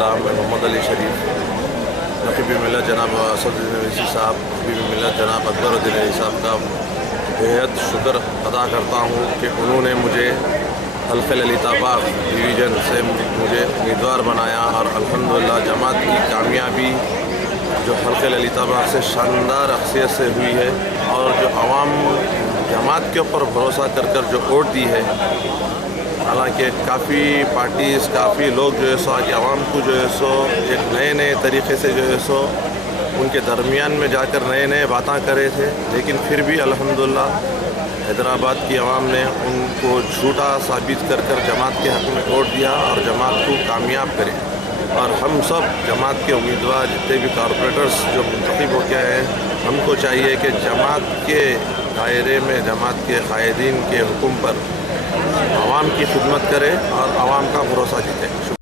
अल्हम्दुलिल्लाह मैं मोहम्मद अली शरीफ नक़ीब मिल्लत जनाब असदुद्दीन अवैसी साहब, नक़ीब मिल्लत जनाब अकबरुद्दीन अवैसी साहब का बेहद शुक्र अदा करता हूँ कि उन्होंने मुझे हल्क़े ललिताबाग डिवीज़न से मुझे उम्मीदवार बनाया और अल्हम्दुलिल्लाह जमात की कामयाबी जो हल्क़े ललिताबाग से शानदार अक्सियत से हुई है और जो आवाम जमात के ऊपर भरोसा कर जो वोट दी है। हालांकि काफ़ी पार्टीज़ काफ़ी लोग जो है सो आगे आवाम को जो है सो एक नए तरीक़े से जो है सो उनके दरमियान में जाकर नए बातें करे थे, लेकिन फिर भी अल्हम्दुलिल्लाह हैदराबाद की आवाम ने उनको झूठा साबित कर जमात के हक़ में वोट दिया और जमात को कामयाब करे। और हम सब जमात के उम्मीदवार जितने भी कॉरपोरेटर्स जो मुंतखब हो गए हैं, हमको चाहिए कि जमात के दायरे में जमात के कायदीन के हुक्म पर आवाम की खिदमत करें और आवाम का भरोसा जीतें।